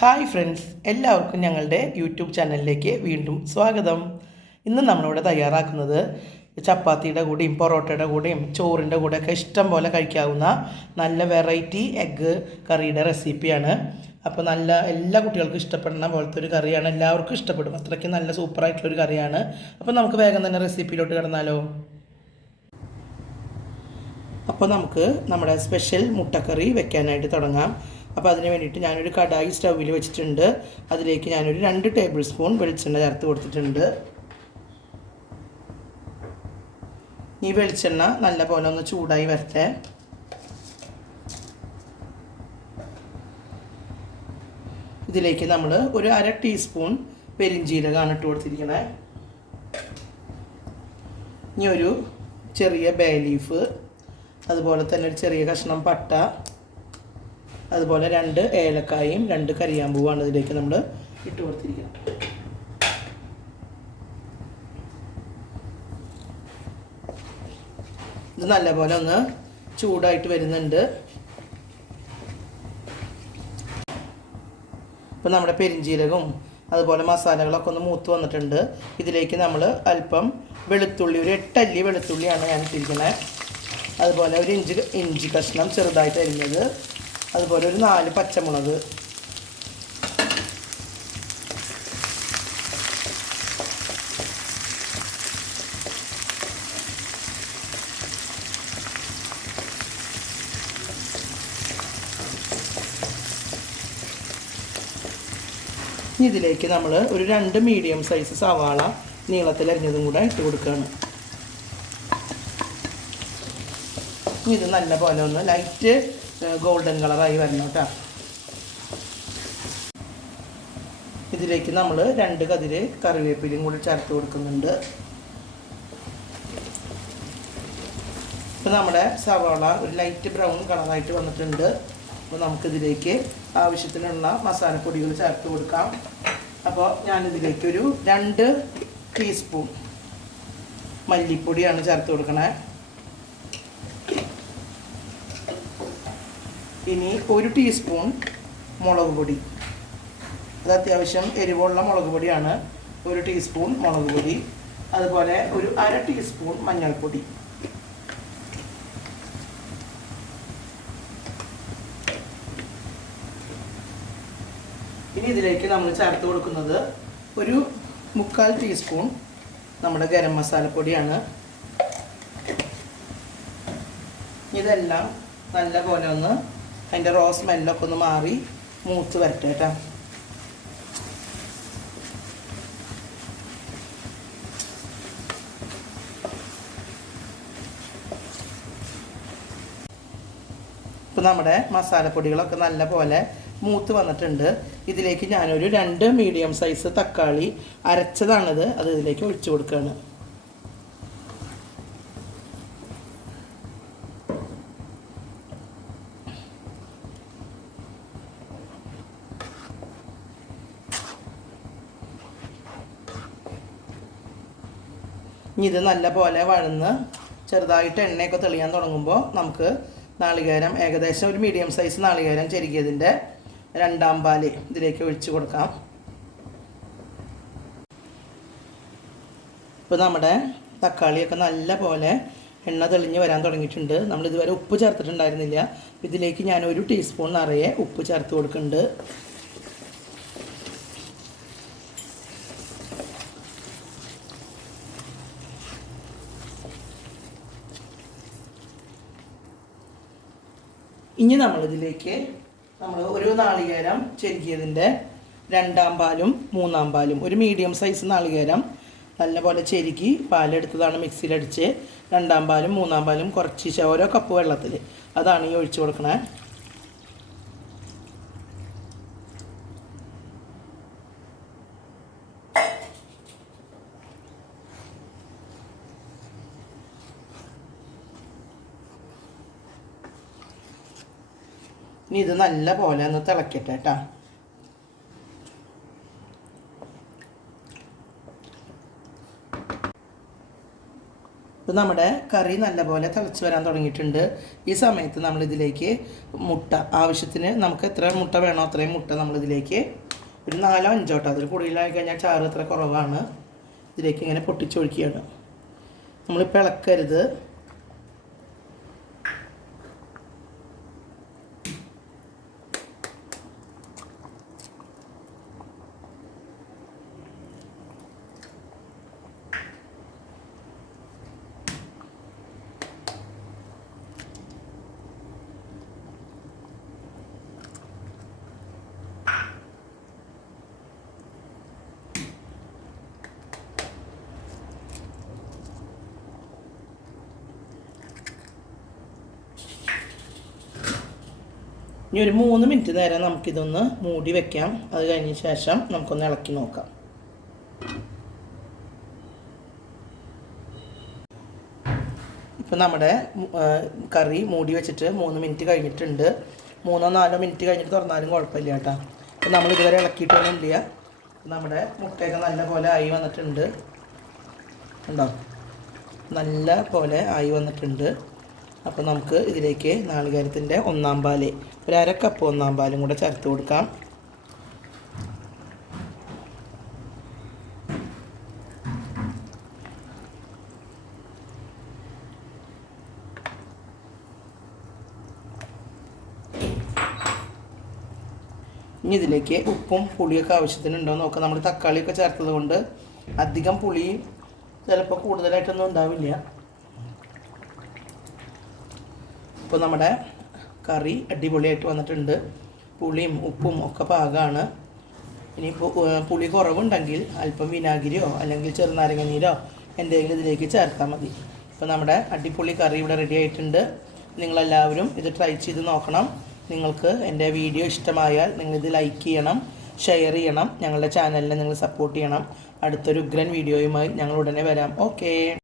Hi friends, എല്ലാവർക്കും ഞങ്ങളുടെ YouTube ചാനലിലേക്ക് വീണ്ടും സ്വാഗതം. ഇന്ന് നമ്മളിവിടെ തയ്യാറാക്കുന്നത് ചപ്പാത്തിയുടെ കൂടെയും പൊറോട്ടയുടെ കൂടെയും ചോറിൻ്റെ കൂടെയൊക്കെ ഇഷ്ടം പോലെ കഴിക്കാവുന്ന നല്ല വെറൈറ്റി എഗ്ഗ് കറിയുടെ റെസിപ്പിയാണ്. അപ്പോൾ എല്ലാ കുട്ടികൾക്കും ഇഷ്ടപ്പെടുന്ന പോലത്തെ ഒരു കറിയാണ്, എല്ലാവർക്കും ഇഷ്ടപ്പെടും, അത്രയ്ക്ക് നല്ല സൂപ്പറായിട്ടുള്ളൊരു കറിയാണ്. അപ്പോൾ നമുക്ക് വേഗം തന്നെ റെസിപ്പിയിലോട്ട് കിടന്നാലോ. അപ്പോൾ നമുക്ക് നമ്മുടെ സ്പെഷ്യൽ മുട്ടക്കറി വെക്കാനായിട്ട് തുടങ്ങാം. അപ്പോൾ അതിന് വേണ്ടിയിട്ട് ഞാനൊരു കടായി സ്റ്റൗവിൽ വെച്ചിട്ടുണ്ട്. അതിലേക്ക് ഞാനൊരു 2 ടേബിൾ സ്പൂൺ വെളിച്ചെണ്ണ ചേർത്ത് കൊടുത്തിട്ടുണ്ട്. ഈ വെളിച്ചെണ്ണ നല്ല പോലെ ഒന്ന് ചൂടായി വരട്ടെ. ഇതിലേക്ക് നമ്മൾ ഒരു 1/2 ടീസ്പൂൺ പെരിഞ്ജീരകമാണ് ഇട്ട് കൊടുത്തിരിക്കുന്നത്. ഇനി ഒരു ചെറിയ ബേ ലീഫ്, അതുപോലെ തന്നെ ഒരു ചെറിയ കഷ്ണം പട്ട, അതുപോലെ 2 ഏലക്കായും 2 കരിയാമ്പൂവാണ് ഇതിലേക്ക് നമ്മൾ ഇട്ട് കൊടുത്തിരിക്കുന്നത്. ഇത് നല്ലപോലെ ഒന്ന് ചൂടായിട്ട് വരുന്നുണ്ട്. ഇപ്പം നമ്മുടെ പെരിഞ്ജീരകവും അതുപോലെ മസാലകളൊക്കെ ഒന്ന് മൂത്ത് വന്നിട്ടുണ്ട്. ഇതിലേക്ക് നമ്മൾ അല്പം വെളുത്തുള്ളി, ഒരു 8 അല്ലി വെളുത്തുള്ളിയാണ് ഞാൻ ഇട്ടിരിക്കുന്നത്. അതുപോലെ ഒരു ഇഞ്ചി കഷ്ണം ചെറുതായിട്ട് അരിഞ്ഞത്, അതുപോലെ ഒരു 4 പച്ചമുളക്, ഇതിലേക്ക് നമ്മൾ ഒരു 2 മീഡിയം സൈസ് സവാള നീളത്തിൽ അരിഞ്ഞതും കൂടെ ഇട്ട് കൊടുക്കുകയാണ്. ഇത് നല്ല പോലെ ഒന്ന് ലൈറ്റ് ഗോൾഡൻ കളറായി വരണം കേട്ടോ. ഇതിലേക്ക് നമ്മൾ 2 കതിര് കറിവേപ്പിലയും കൂടി ചേർത്ത് കൊടുക്കുന്നുണ്ട്. ഇപ്പോൾ നമ്മുടെ സവാള ഒരു ലൈറ്റ് ബ്രൗൺ കളറായിട്ട് വന്നിട്ടുണ്ട്. അപ്പോൾ നമുക്കിതിലേക്ക് ആവശ്യത്തിനുള്ള മസാലപ്പൊടികൾ ചേർത്ത് കൊടുക്കാം. അപ്പോൾ ഞാനിതിലേക്ക് ഒരു 2 ടീസ്പൂൺ മല്ലിപ്പൊടിയാണ് ചേർത്ത് കൊടുക്കണേ. ഇനി 1 ടീസ്പൂൺ മുളക് പൊടി, അത് അത്യാവശ്യം എരിവുള്ള മുളക് പൊടിയാണ്. 1 ടീസ്പൂൺ മുളക് പൊടി, അതുപോലെ ഒരു 1/2 ടീസ്പൂൺ മഞ്ഞൾപ്പൊടി. ഇനി ഇതിലേക്ക് നമ്മൾ ചേർത്ത് കൊടുക്കുന്നത് ഒരു 3/4 ടീസ്പൂൺ നമ്മുടെ ഗരം മസാലപ്പൊടിയാണ്. ഇതെല്ലാം നല്ല പോലെ ഒന്ന് അതിൻ്റെ റോ സ്മെല്ലൊക്കെ ഒന്ന് മാറി മൂത്ത് വരട്ടെ കേട്ടോ. ഇപ്പോൾ നമ്മുടെ മസാലപ്പൊടികളൊക്കെ നല്ല പോലെ മൂത്ത് വന്നിട്ടുണ്ട്. ഇതിലേക്ക് ഞാനൊരു 2 മീഡിയം സൈസ് തക്കാളി അരച്ചതാണിത്, അത് ഇതിലേക്ക് ഒഴിച്ചു കൊടുക്കുകയാണ്. ഇനി ഇത് നല്ല പോലെ വഴന്ന് ചെറുതായിട്ട് എണ്ണയൊക്കെ തെളിയാൻ തുടങ്ങുമ്പോൾ നമുക്ക് നാളികേരം, ഏകദേശം ഒരു മീഡിയം സൈസ് നാളികേരം ചെരുകിയതിൻ്റെ 2ാം പാല് ഇതിലേക്ക് ഒഴിച്ച് കൊടുക്കാം. ഇപ്പോൾ നമ്മുടെ തക്കാളിയൊക്കെ നല്ല പോലെ എണ്ണ തെളിഞ്ഞ് വരാൻ തുടങ്ങിയിട്ടുണ്ട്. നമ്മളിതുവരെ ഉപ്പ് ചേർത്തിട്ടുണ്ടായിരുന്നില്ല. ഇതിലേക്ക് ഞാൻ 1 ടീസ്പൂൺ നിറയെ ഉപ്പ് ചേർത്ത് കൊടുക്കുന്നുണ്ട്. ഇനി നമ്മളിതിലേക്ക് ഒരു നാളികേരം ചെരുകിയതിൻ്റെ 2ാം പാലും 3ാം പാലും, ഒരു മീഡിയം സൈസ് നാളികേരം നല്ലപോലെ ചെരുക്കി പാലെടുത്തതാണ് മിക്സിയിലടിച്ച്. 2ാം പാലും 3ാം പാലും കുറച്ച് ഓരോ കപ്പ് വെള്ളത്തിൽ അതാണ് ഈ ഒഴിച്ച് കൊടുക്കണേ. ഇനി ഇത് നല്ല പോലെ ഒന്ന് തിളക്കട്ടെ കേട്ടോ. ഇപ്പോൾ നമ്മുടെ കറി നല്ലപോലെ തിളച്ച് വരാൻ തുടങ്ങിയിട്ടുണ്ട്. ഈ സമയത്ത് നമ്മളിതിലേക്ക് മുട്ട ആവശ്യത്തിന് നമുക്ക് എത്ര മുട്ട വേണോ അത്രയും മുട്ട നമ്മളിതിലേക്ക് ഒരു 4-5 കേട്ടോ, അതിൽ കൂടുതലായി കഴിഞ്ഞാൽ ചാറ് അത്ര കുറവാണ്. ഇതിലേക്ക് ഇങ്ങനെ പൊട്ടിച്ചൊഴിക്കുകയാണ്. നമ്മളിപ്പോൾ ഇളക്കരുത്. ഇനി ഒരു 3 മിനിറ്റ് നേരം നമുക്കിതൊന്ന് മൂടി വെക്കാം. അത് കഴിഞ്ഞ ശേഷം നമുക്കൊന്ന് ഇളക്കി നോക്കാം. ഇപ്പോൾ നമ്മുടെ കറി മൂടി വെച്ചിട്ട് 3 മിനിറ്റ് കഴിഞ്ഞിട്ടുണ്ട്. 3-4 മിനിറ്റ് കഴിഞ്ഞിട്ട് തുറന്നാലും കുഴപ്പമില്ല കേട്ടോ. അപ്പോൾ നമ്മളിതുവരെ ഇളക്കിയിട്ടൊന്നുമില്ല. നമ്മുടെ മുട്ടയൊക്കെ നല്ല പോലെ ആയി വന്നിട്ടുണ്ട്. ഉണ്ടോ? നല്ല പോലെ ആയി വന്നിട്ടുണ്ട്. അപ്പോൾ നമുക്ക് ഇതിലേക്ക് നാളികേരത്തിൻ്റെ 1/4 പാല്, ഒരു 1/2 കപ്പ് 1/4 പാലും കൂടെ ചേർത്ത് കൊടുക്കാം. ഇനി ഇതിലേക്ക് ഉപ്പും പുളിയൊക്കെ ആവശ്യത്തിനുണ്ടോ എന്ന് നോക്കാം. നമ്മൾ തക്കാളിയൊക്കെ ചേർത്തത് കൊണ്ട് അധികം പുളി ചിലപ്പോൾ കൂടുതലായിട്ടൊന്നും ഉണ്ടാവില്ല. ഇപ്പോൾ നമ്മുടെ കറി അടിപൊളിയായിട്ട് വന്നിട്ടുണ്ട്. പുളിയും ഉപ്പും ഒക്കെ പാകമാണ്. ഇനിയിപ്പോൾ പുളി കുറവുണ്ടെങ്കിൽ അല്പം വിനാഗിരിയോ അല്ലെങ്കിൽ ചെറുനാരങ്ങ നീരോ എന്തെങ്കിലും ഇതിലേക്ക് ചേർത്താൽ മതി. ഇപ്പോൾ നമ്മുടെ അടിപൊളി കറി ഇവിടെ റെഡി ആയിട്ടുണ്ട്. നിങ്ങളെല്ലാവരും ഇത് ട്രൈ ചെയ്ത് നോക്കണം. നിങ്ങൾക്ക് എൻ്റെ വീഡിയോ ഇഷ്ടമായാൽ നിങ്ങളിത് ലൈക്ക് ചെയ്യണം, ഷെയർ ചെയ്യണം, ഞങ്ങളുടെ ചാനലിനെ നിങ്ങൾ സപ്പോർട്ട് ചെയ്യണം. അടുത്തൊരു ഉഗ്രൻ വീഡിയോയുമായി ഞങ്ങൾ ഉടനെ വരാം. ഓക്കേ.